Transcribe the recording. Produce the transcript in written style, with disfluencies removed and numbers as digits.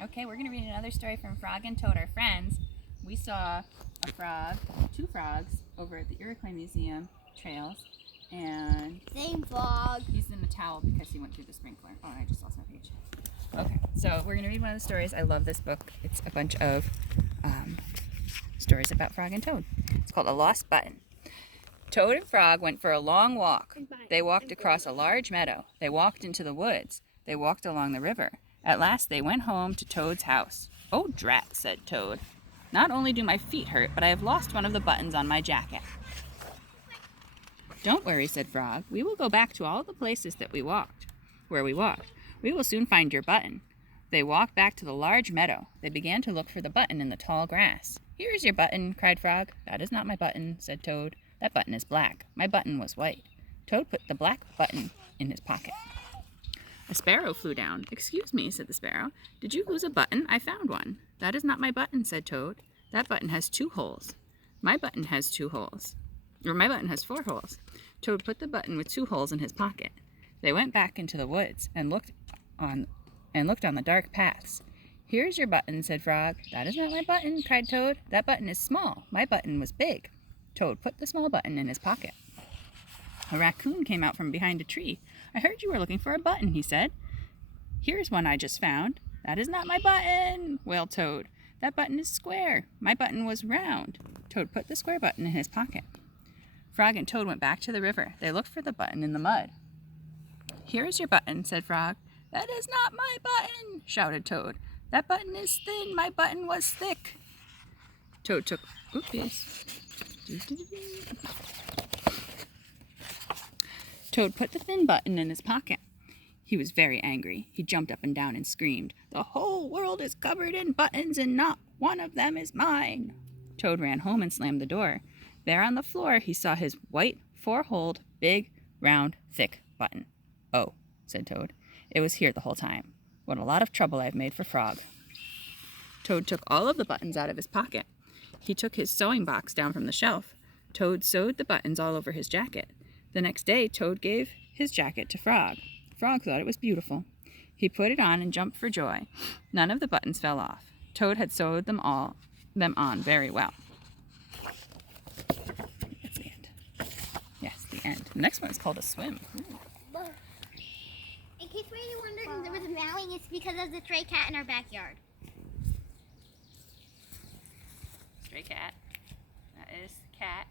Okay, we're going to read another story from Frog and Toad, our friends. We saw a frog, two frogs, over at the Iroquois Museum trails, and same frog. He's in a towel because he went through the sprinkler. Oh, I just lost my page. Okay, so we're going to read one of the stories. I love this book. It's a bunch of stories about Frog and Toad. It's called A Lost Button. Toad and Frog went for a long walk. They walked across a large meadow. They walked into the woods. They walked along the river. At last they went home to Toad's house. "Oh, drat," said Toad. "Not only do my feet hurt, but I have lost one of the buttons on my jacket." "Don't worry," said Frog. "We will go back to all the places that we walked. We will soon find your button." They walked back to the large meadow. They began to look for the button in the tall grass. "Here is your button," cried Frog. "That is not my button," said Toad. "That button is black. My button was white." Toad put the black button in his pocket. A sparrow flew down. "Excuse me," said the sparrow. "Did you lose a button? I found one." "That is not my button," said Toad. "That button has 2 holes. My button has 2 holes. Or my button has 4 holes." Toad put the button with 2 holes in his pocket. They went back into the woods and looked on the dark paths. "Here is your button," said Frog. "That is not my button," cried Toad. "That button is small. My button was big." Toad put the small button in his pocket. A raccoon came out from behind a tree. "I heard you were looking for a button," he said. "Here's one I just found." "That is not my button," wailed Toad. "That button is square. My button was round." Toad put the square button in his pocket. Frog and Toad went back to the river. They looked for the button in the mud. "Here is your button," said Frog. "That is not my button," shouted Toad. "That button is thin. My button was thick." Toad took Toad put the thin button in his pocket. He was very angry. He jumped up and down and screamed, "The whole world is covered in buttons and not one of them is mine." Toad ran home and slammed the door. There on the floor he saw his white, 4-holed, big, round, thick button. "Oh," said Toad. "It was here the whole time. What a lot of trouble I've made for Frog." Toad took all of the buttons out of his pocket. He took his sewing box down from the shelf. Toad sewed the buttons all over his jacket. The next day, Toad gave his jacket to Frog. Frog thought it was beautiful. He put it on and jumped for joy. None of the buttons fell off. Toad had sewed them on very well. That's the end. Yes, the end. The next one is called A Swim. Ooh. In case you're wondering, there was meowing. It's because of the stray cat in our backyard. Stray cat. That is cat.